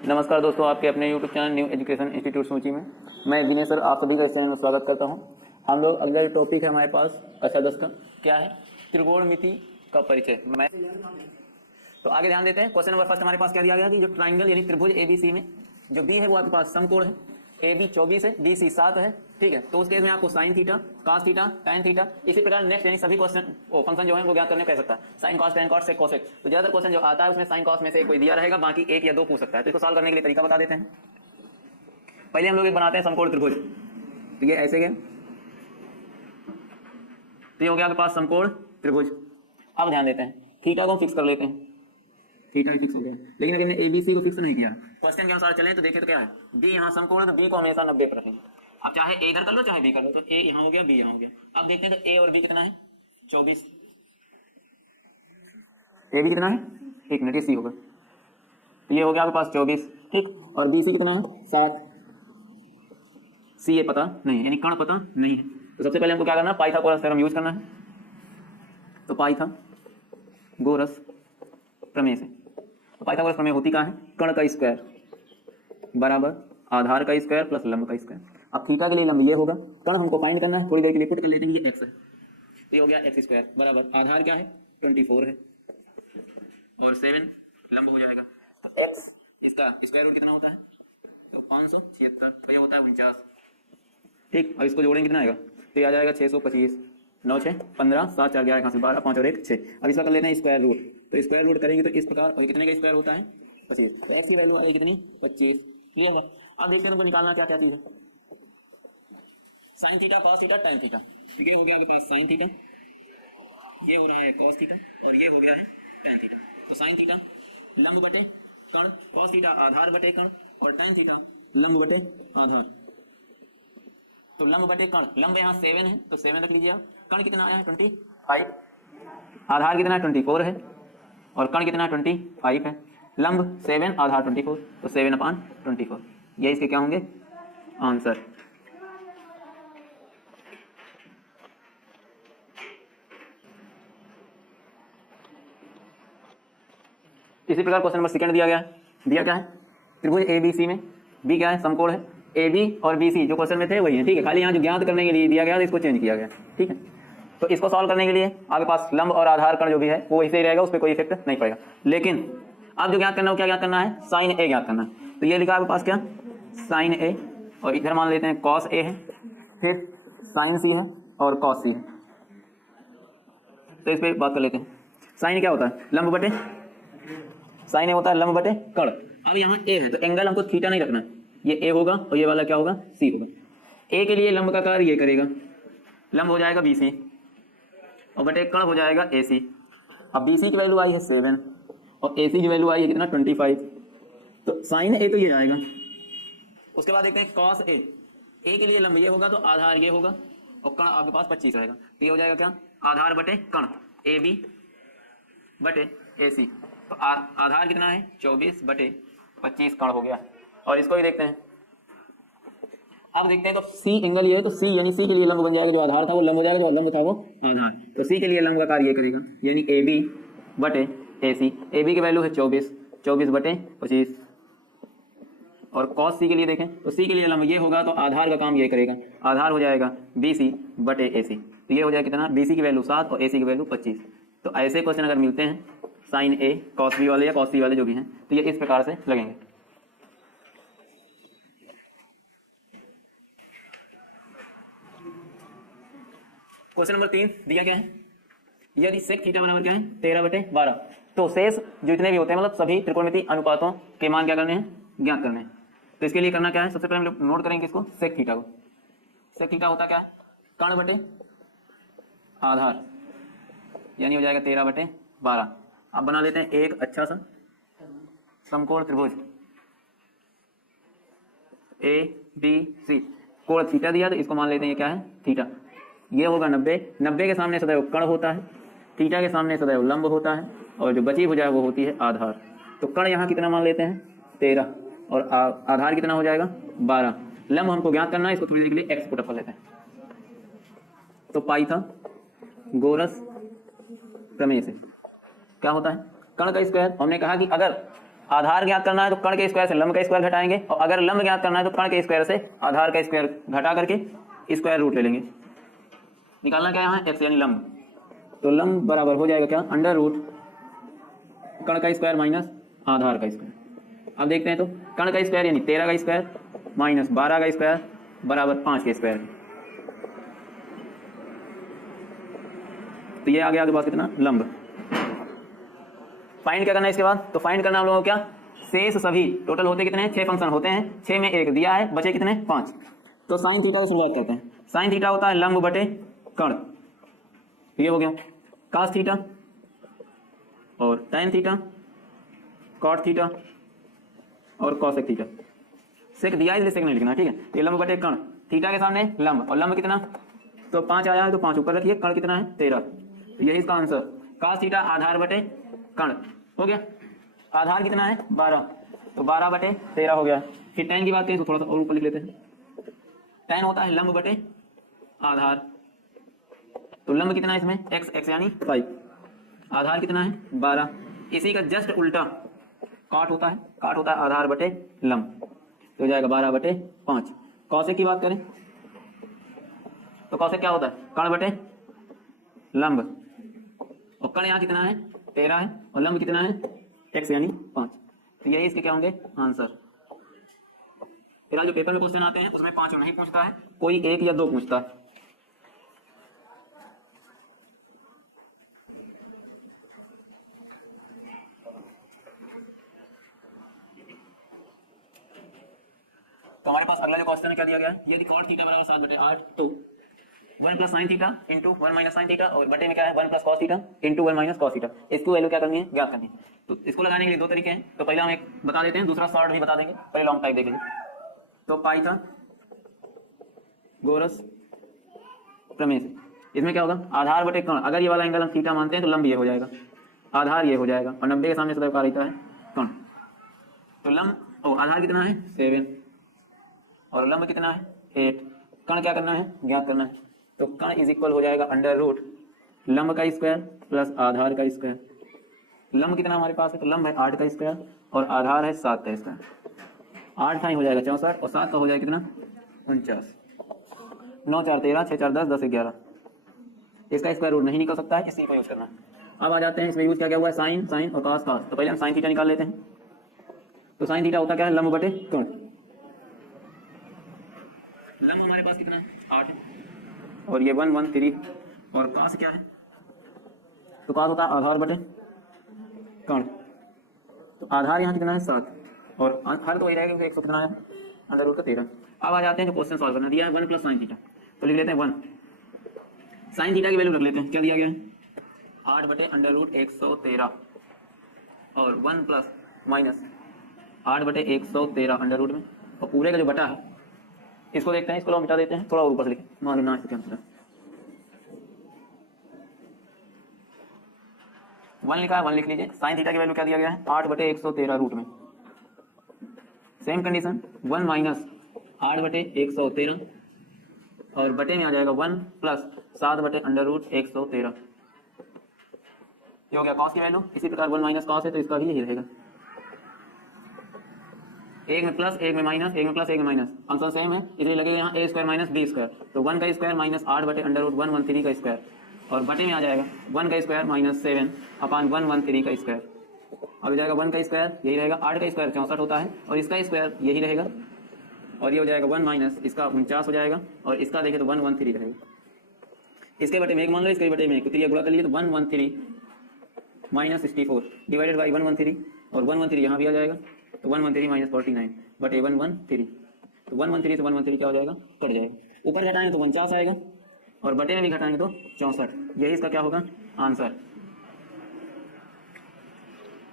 नमस्कार दोस्तों, आपके अपने YouTube channel new education institute सूची में मैं दिनेश सर आप सभी का इस चैनल में स्वागत करता हूं। हम लोग अगला टॉपिक है हमारे पास कक्षा 10 का, क्या है त्रिकोणमिति का परिचय। मैं तो आगे ध्यान देते हैं। क्वेश्चन नंबर फर्स्ट हमारे पास क्या दिया गया कि जो ट्राइंगल यानी त्रिभुज एबीसी में जो बी है वो आपके पास समकोण है, ए बी 24 है, बी सी 7 है, ठीक है। तो उस केस में आपको sine theta, cos theta, tan theta, इसी प्रकार नेक्स्ट यानी सभी क्वेश्चन फंक्शन जो है वो ज्ञात करने कह सकता है। Sine cos, tan cos, sec cosec. तो ज्यादातर क्वेश्चन जो आता है उसमें साइन कॉस में से कोई दिया रहेगा, बाकी एक या दो पूछ सकता है। तो इसको सॉल्व करने के लिए तरीका बता देते हैं। पहले हम लोग एक बनाते हैं समकोण त्रिभुज। तो ये ऐसे गए, तो ये हो गया आपके पास समकोण त्रिभुज। अब ध्यान देते हैं, थीटा को फिक्स कर लेते हैं। थीटा फिक्स हो गया, लेकिन अगर हमने एबीसी को फिक्स नहीं किया, क्वेश्चन के अनुसार चलें तो देखें तो क्या है, बी यहाँ समकोण है तो बी को हमेशा 90 पर रखेंगे। अब चाहे ए इधर कर लो चाहे बी कर लो, तो ए यहाँ हो गया, बी यहाँ हो गया। अब देखते हैं तो ए और बी कितना है, 24। ए बी कितना है, एक मिनट, सी होगा, तो ये हो गया आपके पास 24, ठीक। और बी सी कितना है, 7। सी ये पता नहीं, यानी कर्ण पता नहीं है। तो सबसे पहले हमको क्या करना है, पाइथागोरस थ्योरम यूज करना है। तो पाइथागोरस प्रमेय से, तो पाइथागोरस प्रमेय होती क्या है, कर्ण का स्क्वायर बराबर आधार का स्क्वायर प्लस लंब का स्क्वायर। अब थीटा के लिए लंब ये होगा, कर्ण हमको फाइंड करना है, थोड़ी देर के लिए पुट कर लेते हैं, ये एक्स है, तो ये हो गया एक्स स्क्वायर बराबर आधार क्या है 24 है और 7 लंब हो जाएगा। तो एक्स इसका स्क्वायर रूट कितना होता है, तो 576, तो ये होता है 49, ठीक। और इसको जोड़ेंगे कितना आएगा, तो ये आ जाएगा 625, 9 6 15 7 4 11 12 5 और 1 6। अब इसका कर लेते हैं स्क्वायर रूट, तो स्क्वायर रूट करेंगे तो इस प्रकार, और कितने का स्क्वायर होता है 25, तो एक्स की वैल्यू आएगी कितनी 25, क्लियर है। अब देखते हैं तुमको निकालना क्या क्या चीज है, sine theta, cos theta, tan theta. ये हो गया आपके पास साइन थीटा, ये हो रहा है कॉस थीटा और ये हो गया है टैन थीटा। तो साइन थीटा लंब बटे कर्ण, कॉस थीटा आधार बटे कर्ण और टैन थीटा लंब बटे आधार। तो लंब बटे कर्ण, लंब यहाँ 7 है तो 7 रख लीजिए आप। कर्ण कितना आया है 25, आधार कितना है 24 है और कर्ण कितना 25 है। लंब 7 आधार 24, तो 7/24, ये इसके क्या होंगे आंसर। इसी प्रकार क्वेश्चन नंबर सेकंड दिया गया है, दिया क्या है त्रिभुज एबीसी में बी क्या है समकोण है, ए बी और बी सी जो क्वेश्चन में थे वही है, ठीक है। खाली यहाँ जो ज्ञात करने के लिए दिया गया तो इसको चेंज किया गया, ठीक है। तो इसको सॉल्व करने के लिए आपके पास लंब और आधार कर्ण जो भी है वो ऐसे ही रहेगा, उस पर कोई इफेक्ट नहीं पड़ेगा। लेकिन अब जो ज्ञात करना है वो क्या ज्ञात करना है, साइन ए ज्ञात करना है। तो ये लिखा आपके पास क्या, साइन ए, और इधर मान लेते हैं कॉस ए है, फिर साइन सी है और कॉस सी है। तो इस पर बात कर लेते हैं। साइन क्या होता है, लंब बटे, साइन ए होता है लंब बटे कर्ण। अब यहाँ ए है तो एंगल हमको थीटा नहीं रखना है, ये ए होगा और ये वाला क्या होगा सी होगा। ए के लिए लंब का कार्य ये करेगा, लंब हो जाएगा बी सी और बटे कर्ण हो जाएगा ए सी। अब बी सी की वैल्यू आई है 7 और ए सी की वैल्यू आई है कितना 25, तो साइन ए तो ये आएगा। उसके बाद देखते हैं कॉस ए, ए के लिए लंब ये होगा तो आधार ये होगा और कर्ण आपके पास 25 रहेगा, तो ये हो जाएगा क्या आधार बटे कर्ण ए बी बटे ए सी। तो आधार कितना है 24 बटे 25 कर्ण हो गया। और इसको भी देखते हैं, अब देखते हैं तो सी एंगल ये है, तो सी यानी सी के लिए लंब बन जाएगा, जो आधार था वो लंब हो जाएगा, जो लंब था वो आधार। तो सी के लिए लंब का कार्य ये करेगा, यानी ए बी बटे ए सी। ए बी की वैल्यू है 24, 24 बटे 25। और कॉस सी के लिए देखें तो सी के लिए लंब ये होगा तो आधार का काम ये करेगा, आधार हो जाएगा बी सी बटे ए सी। तो ये हो जाएगा कितना, बी सी की वैल्यू 7 और ए सी की वैल्यू 25। तो ऐसे क्वेश्चन अगर मिलते हैं साइन ए कॉस बी वाले या कॉस सी वाले जो भी हैं, तो ये इस प्रकार से लगेंगे। क्वेश्चन नंबर 3 दिया क्या है, यदि सेक थीटा बराबर क्या है 13/12, तो शेष जितने भी होते हैं मतलब सभी त्रिकोणमिति अनुपातों के मान क्या करने हैं ज्ञात करने हैं। तो इसके लिए करना क्या है, सबसे पहले हम लोग नोट करेंगे इसको सेक थीटा को। सेक थीटा होता क्या है, कर्ण बटे आधार, यानी हो जाएगा 13/12। अब बना लेते हैं एक अच्छा सा समकोण त्रिभुज ए बी सी। कोण थीटा दिया तो इसको मान लेते हैं ये क्या है थीटा। ये होगा 90, 90 के सामने सदैव कर्ण होता है, थीटा के सामने सदैव लंब होता है, और जो बची भुजा वो होती है आधार। तो कर्ण यहाँ कितना मान लेते हैं 13 और आधार कितना हो जाएगा 12। लंब हमको ज्ञात करना है, इसको थोड़ी देर के लिए एक्स पुट अप कर लेते हैं। तो पाइथागोरस प्रमेय से क्या होता है, कर्ण का स्क्वायर। हमने कहा कि अगर आधार ज्ञात करना है तो कण के स्क्वायर से लंब का स्क्वायर घटाएंगे, और अगर लंब ज्ञात करना है तो कण के स्क्वायर से आधार का स्क्वायर घटा करके स्क्वायर रूट ले लेंगे। निकालना क्या यहाँ x यानी लंब, तो लंब बराबर हो जाएगा क्या अंडर रूट कण का स्क्वायर माइनस आधार का स्क्वायर। अब देखते हैं तो कण का स्क्वायर यानी 13 का स्क्वायर माइनस 12 का स्क्वायर बराबर 5 के स्क्वायर। तो ये आ गया आपके पास कितना लंब। फाइंड क्या करना है इसके बाद, तो फाइंड करना हम लोगों को क्या शेष सभी टोटल होते कितने हैं 6 फंक्शन होते हैं, 6 में 1 दिया है, बचे कितने 5। तो साइन थीटा को शुरुआत करते हैं। साइन थीटा होता है लंब बटे कण, ये हो गया कास थीटा और टैन थीटा कॉट थीटा और कॉसेक थीटा। सेक दिया है इसलिए सेक नहीं लिखना, ठीक है। ये लंब बटे कण, थीटा के सामने लंब, और लंब कितना तो 5 आया है तो 5 ऊपर रखिए, कण कितना है 13, यही इसका आंसर। कास थीटा आधार बटे कण हो गया, आधार कितना है 12, तो 12 बटे 13 हो गया। फिर टैन की बात करें तो थोड़ा सा और ऊपर लिख लेते हैं। टैन होता है लंब बटे आधार, तो लंब कितना है इसमें x यानी 5, आधार कितना है 12। इसी का जस्ट उल्टा काट होता है आधार बटे लंब, तो हो जाएगा 12 बटे 5। कौशिक की बात करें तो कौशिक क्या होता है कण बटे लंब, और कण यहाँ कितना है 13 है और लंब कितना है x यानी 5, तो यही इसके क्या होंगे आंसर। फिलहाल जो पेपर में क्वेश्चन आते हैं उसमें 5 नहीं पूछता है, कोई 1 या 2 पूछता है। तो हमारे पास अगला जो क्वेश्चन है क्या दिया गया है, यदि cot थीटा बराबर 7 बटे 8 तो 1 plus sine theta into 1 minus sine theta, और बटे में क्या है 1 plus cos theta into 1 minus cos theta. इसकी वैल्यू क्या करनी है ज्ञात करनी है। तो इसको लगाने के लिए 2 तरीके हैं, तो पहले हम एक बता देते हैं, दूसरा शॉर्ट भी बता देंगे, पहले लॉन्ग टाइप देख लीजिए। तो पाइथागोरस प्रमेय से इसमें क्या होगा आधार बटे कण, अगर ये वाला एंगल हम थीटा मानते हैं तो लंब ये हो जाएगा, आधार ये हो जाएगा, और 90 के सामने सदैव क्या रहता है कण। तो लंब आधार कितना है 7 और लंब कितना है 8, कण क्या करना है ज्ञात करना है। तो कण इज इक्वल हो जाएगा अंडर रूट लंब का स्क्वायर प्लस आधार का स्क्वायर। लंब कितना हमारे पास है तो लंब है 8 का स्क्वायर और आधार है 7 का स्क्वायर। 8 का ही हो जाएगा 64 और 7 का हो जाएगा कितना 49। 9 4 13 6 4 10 10 11, इसका स्क्वायर रूट नहीं निकल सकता है, इसी को यूज करना है। अब आ जाते हैं इसमें यूज क्या क्या हुआ है साइन साइन और कास कास। तो पहले हम साइन थीटा निकाल लेते हैं। तो साइन थीटा होता क्या है लंब बटे कण, लंब हमारे पास कितना 8 और ये 1 1 3, और कास क्या है तो कास होता है आधार बटे कण। तो आधार यहाँ कितना है 7 और हर तो वही रहेगा क्योंकि 100 कितना है अंडर रूट का 13। अब आ जाते हैं जो क्वेश्चन सॉल्व करना दिया है 1 प्लस साइन थीटा, तो लिख लेते हैं 1। साइन थीटा की वैल्यू रख लेते हैं, क्या दिया गया है 8 बटे अंडर रूट 113 और 1 प्लस माइनस 8 बटे 113 अंडर रूट में, और पूरे का जो बटा है इसको देखते हैं, इसको मिटा देते हैं, थोड़ा ऊपर से लिखें मालूम ना इसके आंसर 1 लिखा है 1 लिख लीजिए। साइन थीटा की वैल्यू क्या दिया गया है 8 बटे 113 रूट में। सेम कंडीशन 1 माइनस 8 बटे 113 और बटे में आ जाएगा 1 प्लस 7 बटे अंडर रूट 113, ये हो गया कॉस की वैल्यू। इसी प्रकार 1 माइनस कॉस है तो इसका भी यही रहेगा, एक में प्लस एक में माइनस, एक में प्लस एक में माइनस, फंक्शन सेम है इसलिए लगेगा यहाँ a square minus b square. तो 1 का स्क्वायर माइनस 8 बटे अंडर रूट 113 का स्क्वायर, और बटे में आ जाएगा 1 का स्क्वायर माइनस 7 अपान 113 का स्क्वायर। अब हो जाएगा 1 का स्क्वायर यही रहेगा, 8 का स्क्वायर 64 होता है और इसका स्क्वायर यही रहेगा, और ये हो जाएगा 1 माइनस इसका 49 हो जाएगा, और इसका देखें तो 113 रहेगा। इसके बटे में एक मान लो, इसके बटे में एक, तो ये गुणा कर लिए तो 113 माइनस 64 डिवाइडेड बाई 113, और 113 यहाँ भी आ जाएगा तो 113 माइनस 49 बटे 113, तो 113 से 113 क्या हो जाएगा कट जाएगा, ऊपर घटाएंगे तो 49 आएगा और बटे में भी घटाएंगे तो 64, यही इसका क्या होगा आंसर।